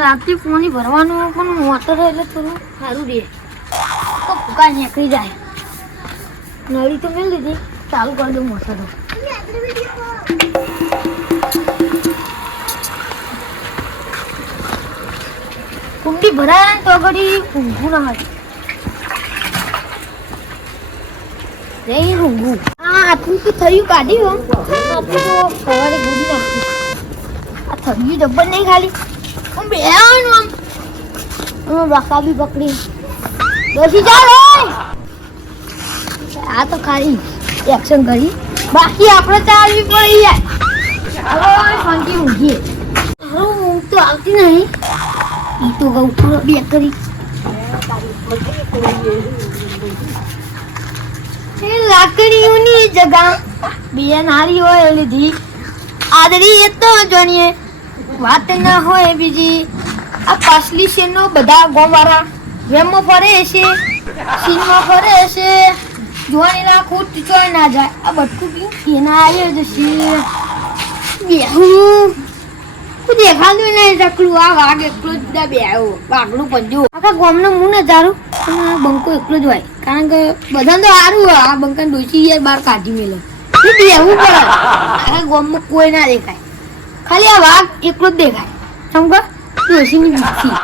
રાતે પાણી ભરવાનું પણ મોટર એટલે થોડું સારું રહે તો ફૂકા નીકળી જાય નળી તો મેં લીધી ચાલુ કરી દઉં મોટર કુંડી ભરાય તો ઘડી ઊંઘું ના હોય જઈ ઊંઘું આટલું તો થયું કાઢ્યું આટલું તો સવારે ગોળી નાખ્યું આ થયું જબ્બર નહીં ખાલી હું બે આમ બાકા બી પકડી દોશી ચાલે આ તો ખાલી એક્શન કરી બાકી આપણે ચાલવી પડી જાય હવે શાંતિ ઊંઘીએ ઊંઘ તો આવતી નહીં ઈ તો ગૌ પૂરો બે કરી એ લાકડીઓની જગા બે નારી હોય લીધી આદરી એ તો જાણીએ વાત ના હોય બીજી આ પાછલી શેનો બધા ગોવાળા વેમમાં ફરે છે સીનમાં ફરે છે જોવાની ના ખોટ ચોય ના જાય આ બટકું પીવું એના આવ્યો જશે બેહું દેખાતું નહીં ચકલું આ વાઘ એકલો જ બધા બે આવ્યો વાઘનું પંજો આખા ગામનો મું નજારું પણ આ બંકો એકલો જ હોય કારણ કે બધા તો સારું હોય આ બંકા ડોસી યાર બહાર કાઢી મેલે બેહવું પડે આખા ગામમાં કોઈ ના દેખાય ખાલી આ વાઘ એકલો જ દેખાય સમજો ડોસીની બીકથી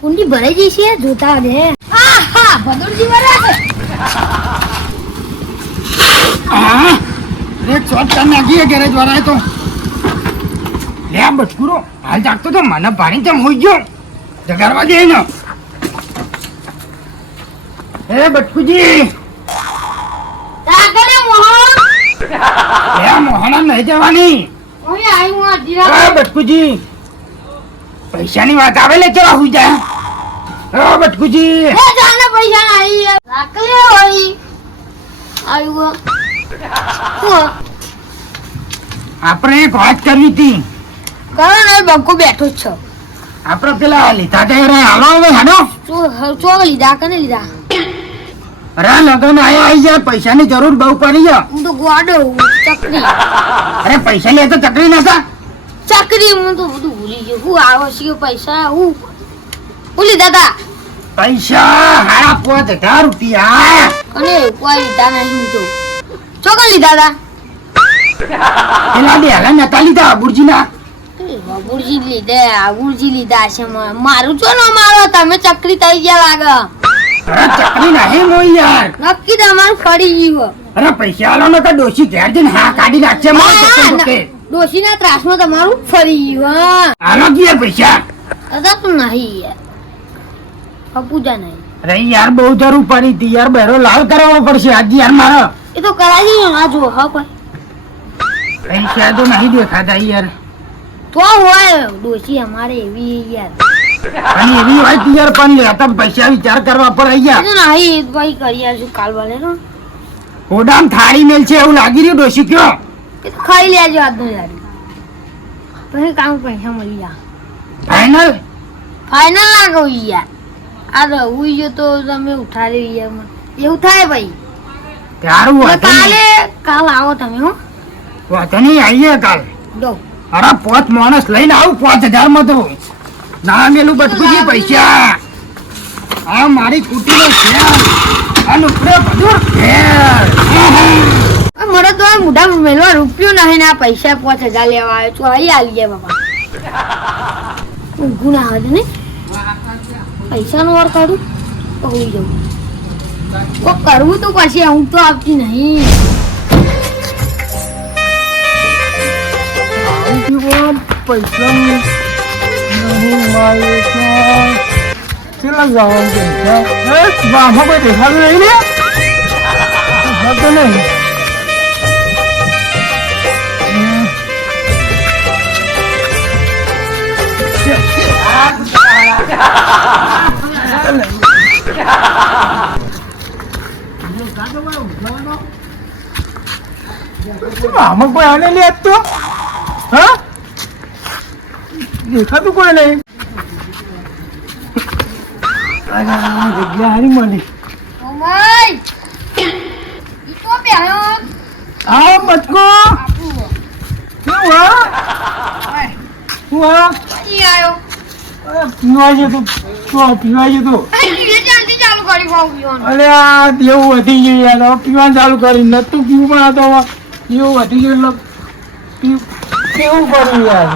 કુંડી ભરાઈ જઈ છે જોતા રે હા હા ભદોરજી વાળા એક શોટ કરી નાખીએ ગેરેજ વાળાએ તો લે આ બટકુરો હાલ જાગતો તો મને પાણી ચમ હોઈ ગયો જગાડવા દે ને એ બટકુજી તાગલે મોહન એ મોહના નહીં જવાની ઓય આઈ હું આ ધીરા એ બટકુજી પૈસાની વાત આવે લે ચલા હોઈ જાય એ બટકુજી એ જાને પૈસા નહીં તાગલે હોય આયો આપણે એક વાત કરવી હતી કરો ને બંકો બેઠો જ છો આપણે પેલા લીધા જાય હાલો હવે હાલો ચો લીધા કને લીધા અરે લગન આયા આવી જાય પૈસાની જરૂર બહુ પડી છે હું તો ગોડો ચકરી અરે પૈસા લે તો ચકરી નતા ચકરી હું તો બધું ભૂલી ગયો હું આવશ્યક પૈસા હું લીધા તા પૈસા હાડા 5000 અને કોઈ લીધા નહીં તો ચોકન લીધા તા પેલા બે હાલા નતા લીધા બુરજીના બાબુજી લીધા છે મારું છો ને મારો તમે ચકરી થઈ ગયા લાગે અરે ચકરી નહીં મોઈ યાર નક્કી તમારું ફરી ગયું અરે પૈસા આલો ને તો ડોશી ઘેર જઈને હા કાઢી નાખશે ડોશી ના ત્રાસમાં તમારું ફરી ગયું આલો કે પૈસા અદા તું નહીં યાર પૂજા નહીં અરે યાર બહુ જરૂર પડી હતી યાર બહેરો લાલ કરાવવો પડશે આજે યાર મારો એ તો કરાવી દઈએ આ જો હા કોઈ પૈસા તો નહીં દેખાતા યાર તો હોય ડોશી અમારે એવી યાર અને એવી હોય તો યાર પણ લેતા પૈસા વિચાર કરવા પડે યાર નહીં ભાઈ કરી આશું કાલ વાલે નો ઓડામ થાળી મેલ છે એવું લાગી રહ્યું ડોશી કયો એ તો ખાઈ લેજો આજનો યાર પછી કામ પૈસા મળી જા ફાઈનલ ફાઈનલ લાગો યાર આ રહું જો તો તમે ઉઠાડી યાર એવું થાય ભાઈ તારું કાલ આવો તમે હો વાતો નહીં આવીએ કાલ દો અરે 5 માણસ લઈને આવું 5000 માં તો ના મેલું બટકુજી પૈસા આ મારી કુટીનો છે આ નુકડે બધું ફેર મને તો મોઢા મેલવા રૂપિયો નહીં ને આ પૈસા 5000 લેવા આવ્યો છું અહીં આલી ગયા બાપા ગુના આવે ને પૈસાનો વાર કાઢું તો હોઈ જવું તો કરવું તો પછી હું તો આવતી નહીં પૈસા નહીં મારે કેટલા જવાનું બામાં કોઈ દેખાતું નહીં ને દેખાતું નહીં આમાં કોઈ આને લે તો હા દેખાતું કોઈ નહીં જગ્યા હારી મળી ઈ તો બેહો આવો બચકો હું આ અહીં આવ્યો પીવા જતો પીવા જતો ચાલતી ચાલુ કરી ખાવું પીવાનું અરે આ એવું વધી ગયું યાર હવે પીવાનું ચાલુ કરી નતું પીવું પણ આ તો હવે એવું વધી ગયું એટલે કેવું કર્યું યાર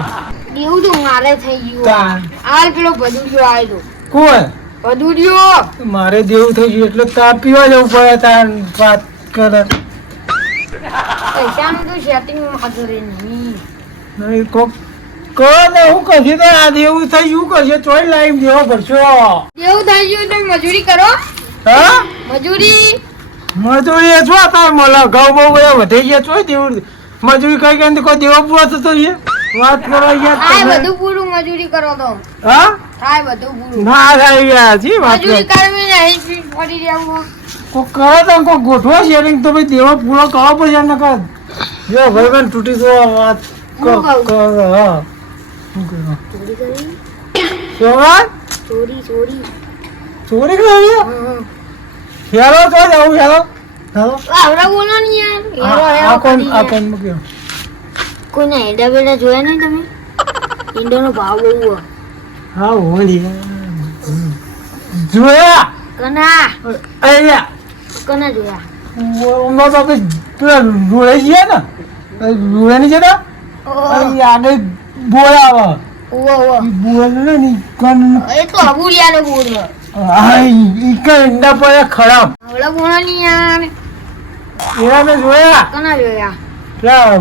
એવું તો મારે થઈ ગયું તાન. હાલ પેલો ભદુડિયો આવ્યો કોણ ભદુડિયો મારે જેવું થઈ ગયું એટલે તાર પીવા જવું પડે તાર વાત કરે પૈસાનું તો સેટિંગ હાજરે નહીં નહીં કોક કહો ને હું કહીએ તો આ દેવું થઈ ગયું કહીએ ચોઈ લાઈન દેવો પડશો એવું થઈ ગયું તો મજૂરી કરો હા મજૂરી મજૂરી એ છો તાર મળે ઘઉં બહુ બધા વધી ગયા ચોઈ દેવું મજૂરી કઈ કઈ કોઈ દેવો પૂરો થતો છે વાત કરો થાય યાર બધું પૂરું મજૂરી કરો તો હા થાય બધું પૂરું ના થાય યાર જી વાત મજૂરી કરવી નહીં ફરી રહેવું કોઈ કરે તો કોઈ ગોઠવો શેરિંગ તો ભાઈ દેવો પૂરો કરવો પડશે ને કર જો ભાઈ બેન તૂટી તો વાત હું કહું? હા શું કહ્યું? ચોરી કરી શું વાત? ચોરી ચોરી ચોરી કરી હેલો તો જાઉં હેલો હેલો આવડા બોલો ને યાર હેરો આ હેરો કોણ કરી આ યાર. કોણ મૂક્યો કોઈના ઈંડા બેડા જોયા નહીં તમે ઈંડાનો ભાવ બહુ હોય. હા હોલી જોયા કના અહીંયા કના જોયા ઉમર તો આપણે પેલા રોડે જઈએ ને રોડે નહીં જતા અહીં આગળ બોલ આવે ઓવો ઓવો ઈ બોલ ને ની કન એ તો અબુડિયાનો બોલ હોય. હા ઈ કઈ ઈંડા પર ખરાબ આવડા બોલો ને યાર એના મેં જોયા કના જોયા પેલા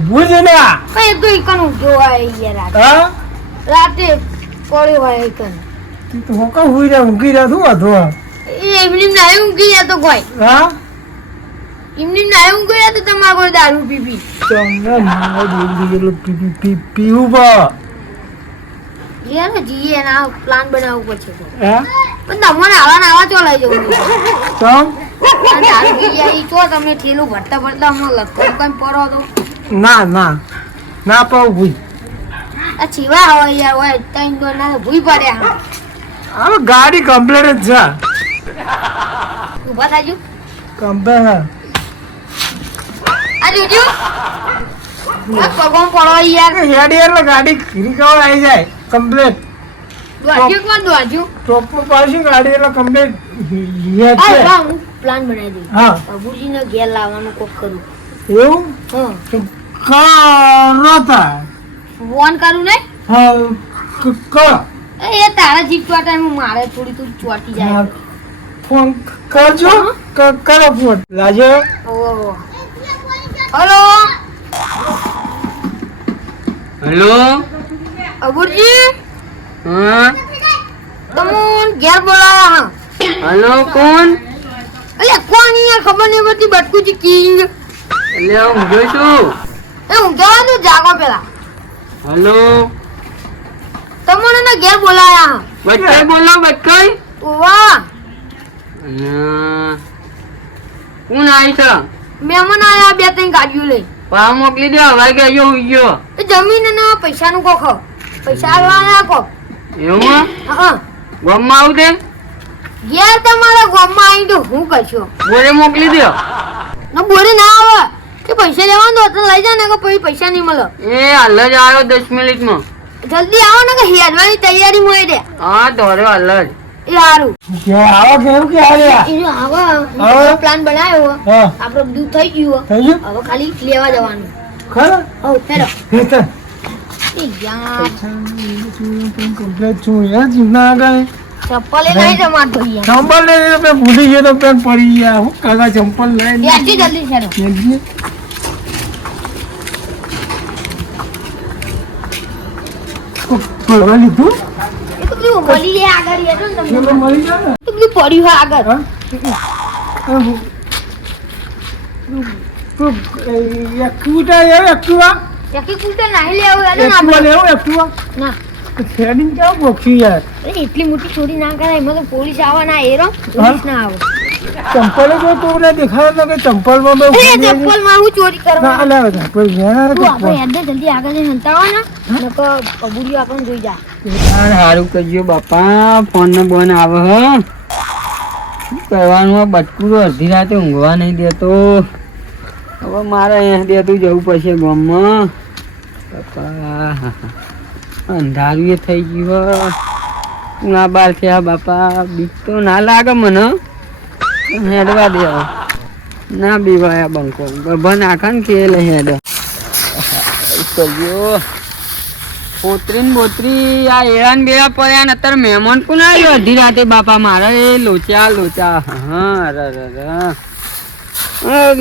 ભૂજ ને કઈ તો ઈકનું જોવાય યાર રાતે. હા રાતે પડ્યો હોય ઈકન તું તો હોકા હુઈ રહ્યા ઊંઘી રહ્યા શું હતો એ એમની નાય ઊંઘી ગયા તો કોઈ હા એમની નાય ઊંઘી ગયા તો તમારે કોઈ દારૂ પીપી તમને મારે દેવું જેટલું પીવું પા યાર ને જીએ ના પ્લાન બનાવવું પડશે તો. હા પણ તમને આવા ને આવા ચો લઈ જવું તમ આ દારૂ પી ગયા ઈ ચો તમે ઠેલું ભરતા ભરતા અમને લખો કઈ પડો તો ના ના ના પાઉં ભૂઈ આ છીવા હોય યાર હોય તઈ દો ના ભૂઈ પડ્યા હવે ગાડી કમ્પ્લેટ જ છે ઉભા થાજો કમ્પ્લેટ આ જોજો આ પગમ પડો યાર હેડી એટલે ગાડી રિકવર આવી જાય કમ્પ્લેટ દોડજો કોણ દોડજો ટોપમાં પાછી ગાડી એટલે કમ્પ્લેટ હેડ આ છે વા હું પ્લાન બનાવી દઉં હા અબુજીને ઘેર લાવવાનું કોક કરું એવું હા કરતા ફોન કરું ને હા કરો એ તારા જીપ ચોટા મારે થોડી તું ચોટી જાય ફોન કરજો કરો ફોન લાજો ઓહો હેલો હેલો અબુજી હા તમોન ઘેર બોલાયા હા હેલો કોણ અલ્યા કોણ યાર ખબર નહીં પડતી બટકુજી કિંગ એટલે હું ઊંઘ્યો છું એ હું જવાનું જાગો પેલા હેલો તમોન ને ઘેર બોલાયા હા બટકાઈ બોલો બટકાઈ વાહ કોણ આવી છે મહેમાન આયા બે ત્રણ ગાડીઓ લઈ પા મોકલી દે હવાઈ ગયો હું ગયો એ જમીન અને પૈસાનું કોખો પૈસા આલવા આયા કો એવું હા ગામમાં આવું તે ઘેર તમારા ગામમાં આવી તો હું કરશો બોરે મોકલી દે ના બોરે ના આવે કે પૈસા લેવાનું તો લઈ જા ને કે પછી પૈસા નહીં મળે એ હાલ જ આવ્યો 10 મિનિટમાં જલ્દી આવો ને કે હેડવાની તૈયારી મોય દે હા દોડ્યો હાલ જ એ સારું આવો કેવું કે આવ્યા એ જો હવે? આવો પ્લાન બનાવ્યો હા આપણો બધું થઈ ગયું થઈ ગયું હવે ખાલી લેવા જવાનું ખરા હો હેડો હેતર એ યાર કમ્પ્લેટ છું યાર જીવના આગળ ચપ્પલ એ નહીં જમા ધોઈ ચંપલ લઈને મેં ભૂલી ગયો તો પેન પડી ગયા હું કાકા ચંપલ લઈને યારથી જલ્દી હેડો જલ્દી. ફરવા લીધું એ તો પેલું મળી લે આગળ હેડો ને ચલો તમને મળી જાય ને તો પેલું પડ્યું હોય આગળ એક્ટિવા લેવું એક્ટિવા ચકી કુલતે નાહી લેવું હેડો ને એક્ટિવા આપણે લેવું એક્ટિવા ના થ્રેડિંગ કેવું બોક્યું યાર અરે એટલી મોટી ચોરી ના કરાય એમાં તો પોલીસ આવવાના એરો પોલીસ ના આવે ચંપલ જો તો મને દેખાય તો કે ચંપલમાં તો એ ચપ્પલ માં હું ચોરી કરવા ના લે ચંપલ વેણા તું આપણે હેડે જલ્દી આગળ જઈને હંતાવા ને નકો કબૂડિયો આપણને જોઈ જાય યાર સારું કરજો બાપા ફોન ને બોન આવે હ શું કરવાનું આ બટકું તો અડધી રાતે ઊંઘવા નહીં દેતો હવે મારે અહીંયા દેતું જવું પડશે ગામમાં બાપા અંધારું એ થઈ ગયું ના બાર થયા બાપા બીક તો ના લાગે મને હેડવા દે હવે. ના બીવાયા બંકો ગભા નાખા ને કે લે હેડ કર્યો પોતરી ને બોતરી આ એરાન બેરા પડ્યા ને અત્યારે મહેમાન કોણ આવ્યો અડધી રાતે બાપા મારે એ લોચા લોચા હા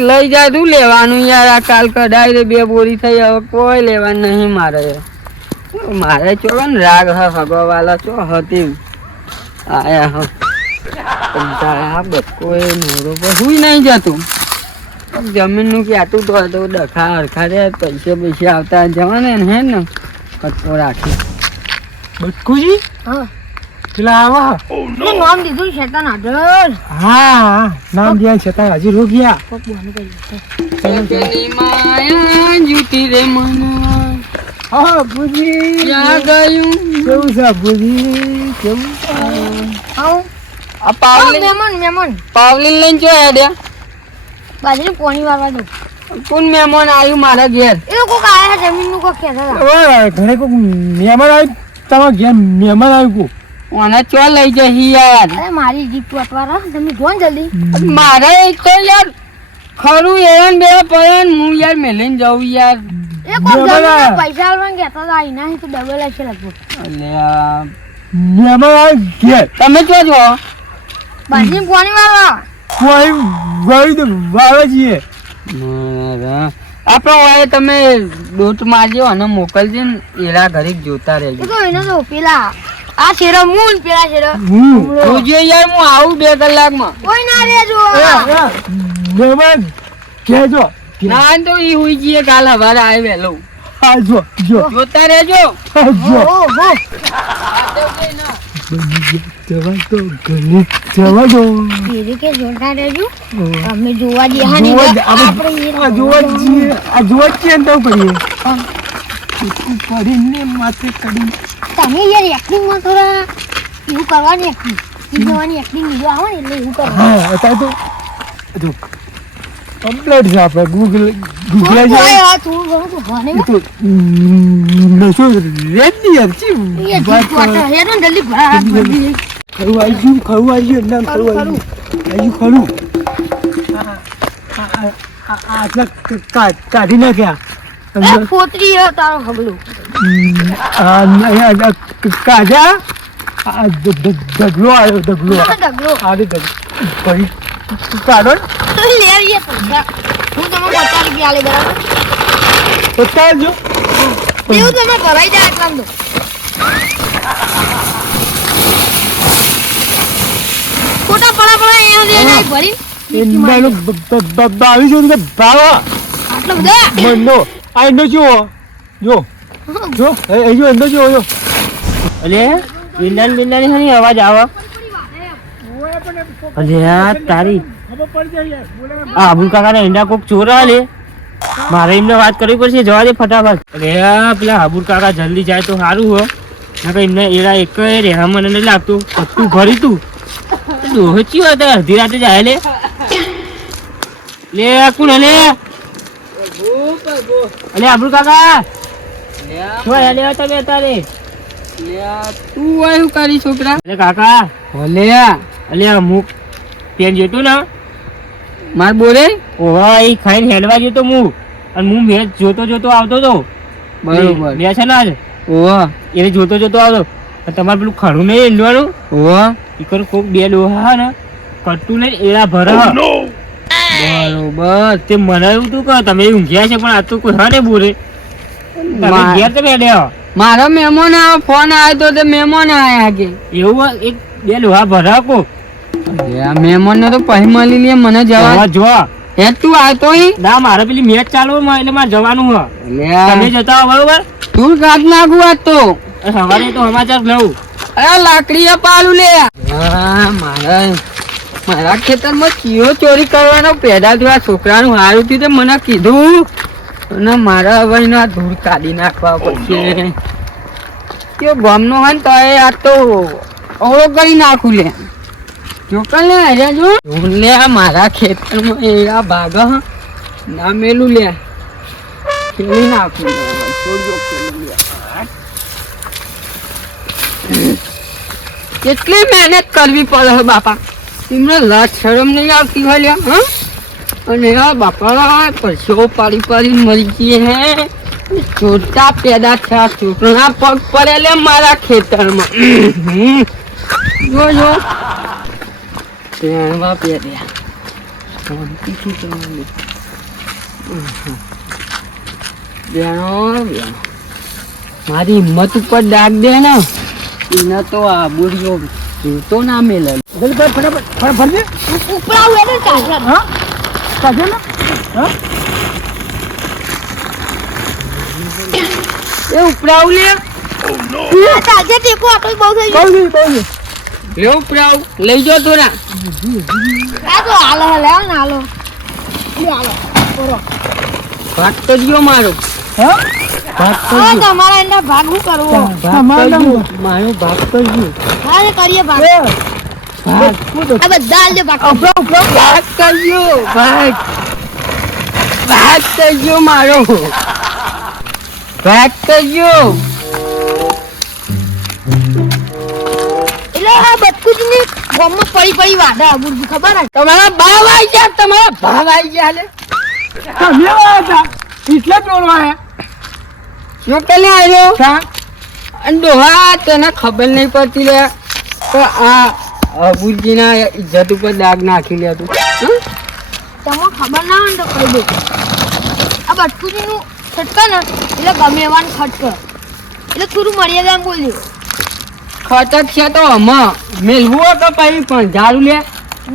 લઈ જાય તું લેવાનું યાર આ કાલ કઢાઈ દે 2 બોરી થઈ હવે કોઈ લેવાનું નહીં મારે ચોરો ને રાગ હગવાલા ચો હતી આયા હા બચકો એ નોરો પર હુઈ નહીં જતું જમીનનું કે આટલું તો ડખા હરખા રે પૈસે આવતા જવાને હે ને કટકો રાખી બટકુજી હા પેલા આવા મેં નામ દીધું શેતાન આદર હા નામ દિયા છતાં હજી રોગ્યા કોક બોનું કરી તેની માયા જૂતી રે મન હા બુજી ક્યાં ગયું કેવું છે બુજી કેવું આવું આ પાવલી મહેમાન પાવલી લઈને જો હેડ્યા બાજરી પોણી વાળવા દો કોણ મહેમાન આવ્યું મારા ઘેર એ લોકો આયા જમીનનું કોક કહેતા હતા હવે ઘરે કોઈ મહેમાન આવ્યું તમારા ઘેર મહેમાન આવ્યું ઓને ચો લઈ જઈ યાર અરે મારી જીપ ટોટવારા તમે જો ને જલ્દી મારે તો યાર ખરું એરન બે પડ્યા હું યાર મેલીને જાઉં યાર એ કોક જમીનના પૈસા આલવાનું કહેતા હતા એના તો ડબલ હશે લગભગ અલ્યા મહેમાન આવ્યું ઘેર તમે ચો છો બાજરી પોણી વાળવા કોઈ ગળી તો વાવે છીએ આપડે હવે તમે દોટ મારજો અને મોકલજો ને એના ઘરે જોતા એ રહેજો તો એને તો પેલા આ શેરો મૂન પેલા શેરો જોજો યાર હું આવું 2 કલાકમાં કોઈ ના રેજો મહેમાન કહેજો ના તો ઈ હુઈ જઈએ કાલ હવારે આવે વહેલો હા જો જોતા રહેજો જો ઓહો જવા તો ઘરે જવા દો ધીરે કે જોતા રહેજો અમે જોવા દે હા ને આપણે જોવા છીએ તો કરીએ કરીને માથે કરી તમે યાર એક્ટિંગમાં થોડા એવું કરવાની એક્ટિંગ જોવાની એક્ટિંગ બીજો આવે ને એટલે એવું કરવાનું હા અત્યારે તો કમ્પ્લીટ છે આપણે ગૂગલ આ થોડું ઘણું તો ભણે તો નશો રેડી હતી એ જીત વાટા હેરો ને જલ્દી ભરા ખરું આવી ગયું નામ ખરું આવી ખરું આટલા કાઢી નાખ્યા પોતરી તારો હગલું કાજા ડગલો આવ્યો ડગલો ડગલો આવે ભાઈ કાઢો લે આવીએ પૈસા હું તમને 50 રૂપિયા આલે બરાબર બતાવજો એવું તમે ભરાઈ જાય એટલા તો ખોટા પડા અહીંયા ભરી એનો 2200 ભાવ આટલા બધા મંડો આ એનો જો એનો જો અલે બિંદાન હની અવાજ આવે અલે યાર તારી આ અબુલ કાકાના ઈંડા કોક ચોરા લે મારે એમને વાત કરવી પડશે જવા દે ફટાફટ અરે પેલા હાબુર કાકા જલ્દી જાય તો સારું હો નકર એમને એરા એક રેહા મને નહીં લાગતું તું ભરી તું દોહચી હોય તો અડધી રાતે જાય લે કોણ લે અલે હાબુર કાકા શું લે તમે તારે તું શું કરી છોકરા અલે કાકા ભલે અલે અમુક પેન જોતું ને માર બોલે ઓવા એ ખાઈને હેડવા જતો હું અને હું મેચ જોતો આવતો તો બરોબર મેચ છે ને આજ ઓવા એને જોતો આવતો તમારે પેલું ખરું નહીં એલવાનું ઓવા ઈકર કોક 2 ડોહા ને કટ્ટું ને એડા ભરા બરોબર તે મને એવું તું કે તમે ઊંઘ્યા છે પણ આ તો કોઈ હા ને બોલે તમે ઘેર તમે હેડ્યા મારા મહેમાન આવ્યો ફોન આવ્યો તો તે મહેમાન આવ્યા કે એવું એક 2 લોહા ભરા કો મહેમાન ને તો પહેલી મળી લે મને જવા જો હે તું આવતો ના મારે પેલી મેચ ચાલુ એટલે મારે જવાનું હ તમે જતા હો બરોબર તું કાઢ નાખું આજ તો સવારે તો સમાચાર લઉં અરે લાકડી પાલું લે મારા ખેતરમાં ચીયો ચોરી કરવાનો પેદા થયો છોકરાનું હારું થયું તે મને કીધું અને મારા હવે એના ધૂળ કાઢી નાખવા પડશે તે ગમનો હોય ને તો આ તો અવળો કરી નાખું લે ચોકલ ને આજે જો લે મારા ખેતરમાં એવા ભાગ ના મેલું લે ખેલી નાખું કેટલી મહેનત કરવી પડે છે બાપા, એમને લાજ શરમ નહીં આવતી હોય લ્યા, હા? અને આ બાપા પરસેવો પાડી પાડીને મરી ગઈ હે, છોટા પેદા થયા, છોકરા પગ પડે લે મારા ખેતરમાં. જો પહેરવા પહેર્યા શાંતિથી કરવાનું. બેનો મારી હિંમત ઉપર દાગ દે ને એને તો આ બુઢીઓ જીવતો ના મેલે. ફટાફટ ઉપરાવું એટલે ચાલે. હા કાઢે ને હા એ ઉપરાવ લે, તાજે ટેકો આપો બહુ થઈ બહુ ગયું. ગઈ લે ઉપરાવ લઈ જાઓ થોડા. આ તો હાલો લેવો ને હાલો. લે હાલો. બોલો. ભાગ તો ગયો મારો, હા ભાગ તો હવે ગયો, તમારા એના ભાગ શું કરવો? ભાગ તો ગયો, મારો ભાગ તો ગયો, હા એ કરીએ ભાગ. ભાગ આ બધા આલજો ભાગ. ભાગ તો ગયો, ભાગ તો ગયો મારો, ભાગ તો ગયો. એટલે આ બટકુજીની ગોમમાં પડી વાડા બુરજી ખબર હે? તમારા ભાવ આવી ગયા, તમારા ભાવ આવી ગયા. લે તમે આવ્યા હતા એટલે તોડવા હે જો પેલે આવ્યો શા અને ડોહા તને ખબર નહીં પડતી લે તો આ અબુજીના ઇજ્જત ઉપર દાગ નાખી લે તું. હં? તમને ખબર ના હોય ને તો કહી દો. આ બટકુજીનું ખટકે ને એટલે ગમે એવાનું ખટકે. એટલે થોડું મર્યાદામાં બોલ્યો. ખટક છે તો મેલવું હોય તો પછી પણ ઝાડુ લે.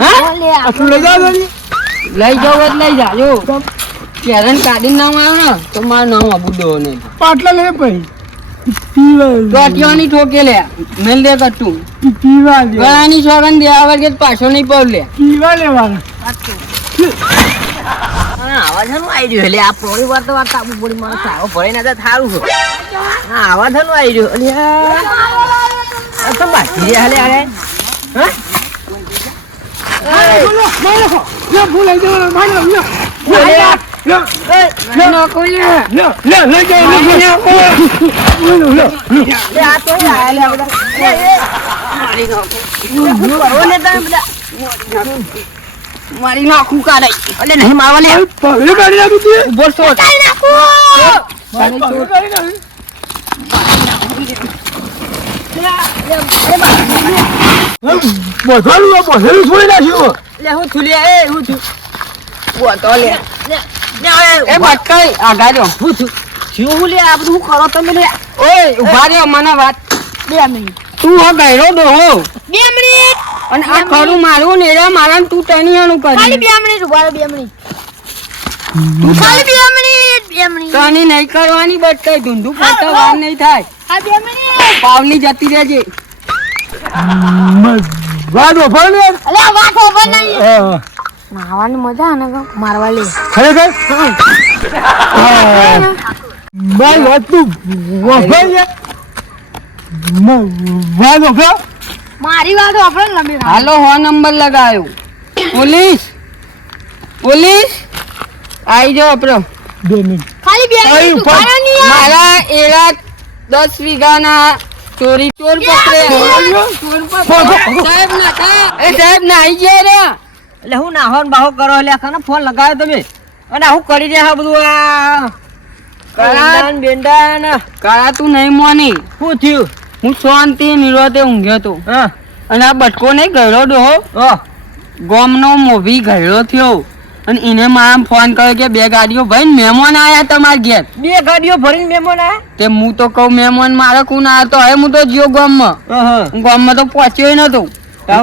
હા લે આટલું લઈ જાવ લઈ જાવ જ લઈ જાજો. કેરન કાઢીને નામ આવ્યો ને તો મારું નામ અબુડો નહીં. પાટલા લે પછી પીવા ટોટીઓની ઠોકે લે મેલ દે કટું પીવા દે ગળાની સોગન દેવા વગર પાછો નહીં પડ લે. પીવા લેવાના આવા છે આવી રહ્યો એટલે આ પોળી વાર તો વાત આપવું પડી મારે સારો ભરાઈ ના સારું છે. હા આવા છે આવી રહ્યો એટલે આ તો બાકી રહ્યા હાલે હાલે. હા લે ભૂલ લઈ જવાનો માનો લે નોકો લે. લે લઈ જાવ લે લે આ તો આયા લે બધા મારી નાખો લે તમે બધા મારી નાખું કાઢાઈ. એટલે નહીં મારવા લે પગલે કાઢી નાખું તું ઉભો છો. પગલે કાઢી નાખું બોધવાનું છોડી નાખ્યું લે હું છું લે એ હું છું બોતો લે લે એ ભટકાઈ આગાડ્યો. હું છું શું લે આ બધું શું કરો તમે લે ઓય ઉભા રહ્યો મને વાત. 2 મિનિટ. તું હો ગયરો ડોહો 2 મિનિટ. અને આ ખરું મારું ને એરા મારા તું તનિયાનું ખાલી કરી 2 મિનિટ ઉભા રહો. 2 મિનિટ. ખાલી 2 મિનિટ. 2 મિનિટ. તની નહીં કરવાની બટકાઈ ધૂંધું પડતા વાર નહીં થાય. આ 2 મિનિટ. પાવલી જતી રહેજે. વાદો ફળ ને અલે આ વાત ખબર નહીં. હા નાવાની મજા આને ગો મારવા લે. ખરેખર ભાઈ વાત તું વફાઈ વાદો ફળ મારી વાત આપણે લંબી વાત. હાલો હો નંબર લગાયો. પોલીસ પોલીસ આવી જાઓ આપડો. 2 મિનિટ ખાલી 2 મિનિટ ઉભા રહો ને યાર. મારા એરા 10 વીઘાના ચોરી ચોર પકડે. સાહેબ ના એ સાહેબ ના આવી ગયા રે. એટલે હું નાહો ને બાહો કરો એટલે આખાને ફોન લગાવ્યો તમે અને હું કરી રહ્યા બધું આ કરા બેંડાન કરા તું નહીં મોની. શું થયું હું શાંતિ નિરોતે ઊંઘ્યો તો હા અને આ બટકો નહીં ગયડો ડોહો ગોમનો મોભી ગયડો થયો અને એને મારા ફોન કર્યો કે 2 ગાડીઓ ભાઈ મહેમાન આયા તમારા ઘેર. 2 ગાડીઓ ભરીને મહેમાન આયા તે હું તો કહું મહેમાન મારે કોણ આવ્યો તો હવે હું તો જ્યો ગામમાં. ગામમાં તો પહોંચ્યો નતો.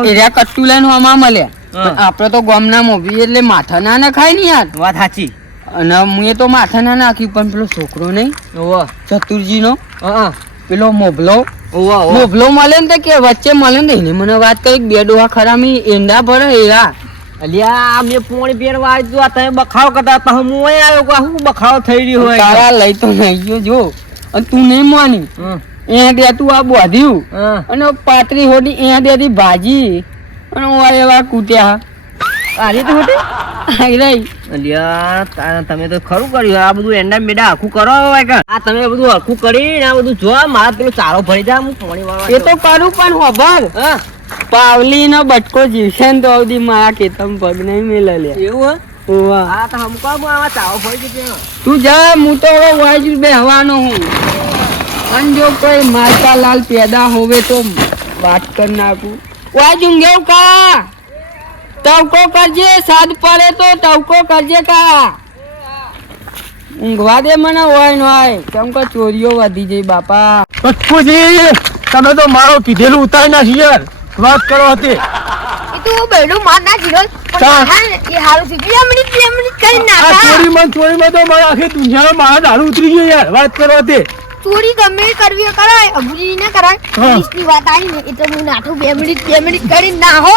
એરિયા કટ્ટુ લઈને હમા મળ્યા. પણ આપડે તો ગામના મોભી એટલે માથા ના નખાય ને યાર. વાત સાચી અને હું એ તો માથા ના નાખ્યું પણ પેલો છોકરો નહીં ચતુરજી નો પેલો મોભલો મોભલો મળે ને કે વચ્ચે મળે ને એને મને વાત કરી 2 ડોહા ખરામી એંડા ભરે એરા. અલ્યા મેં પોણી પહેરવા આવ્યું આ તમે બખાવ કરતા હતા હું અહીં આવ્યો કે શું બખાવ થઈ રહ્યો હોય તારા લઈ તો નહીં ગયો જો અને તું નહીં માની એ દે તું આ બોધ્યું અને પાતરી હોડી એ દે ભાજી અને એવા કૂટ્યા આલી તો હોટી આવી રહી. અલ્યા તમે તો ખરું કર્યું આ બધું એંડા મેડા આખું કરો હોય કે આ તમે બધું આખું કરીને આ બધું જો મારા પેલો ચારો ભરી જા હું પાણી વાળવા એ તો કરું પણ ખબર હા પાવલી નો બટકો જીવશે ને તો અવધી મારા ખેતમ પગ નહીં મેલે લે. એવું ઓવા. હા તો હમકો આવા ચારો ભરી દીધો તું જા હું તો હવે વાજુ બેહવાનો હું. અને જો કોઈ માતા લાલ પેદા હોવે તો વાત કર નાખું. વાજુ ગેવ કા તવકો કરજે સાદ પડે તો તવકો કરજે કા. ઊંઘવા દે મને હોય ન હોય કેમ કે ચોરીઓ વધી જઈ બાપા. બટકુજી તમે તો મારો કીધેલું ઉતારી નાખી યાર વાત કરો હતી એ તો બેડું માર ના જીરો ચા. એ હારું છે 2 મિનિટ કરી આ નાખા ચોરીમાં તો મારા આખી દુનિયામાં મારા દારૂ ઉતરી ગયો યાર વાત કરો હતી ચોરી ગમે એ કરવી હોય કરાય અભૂરી ના કરાય હા. પોલીસની વાત આવી ને એટલે હું નાઠું 2 મિનિટ કરી ના હો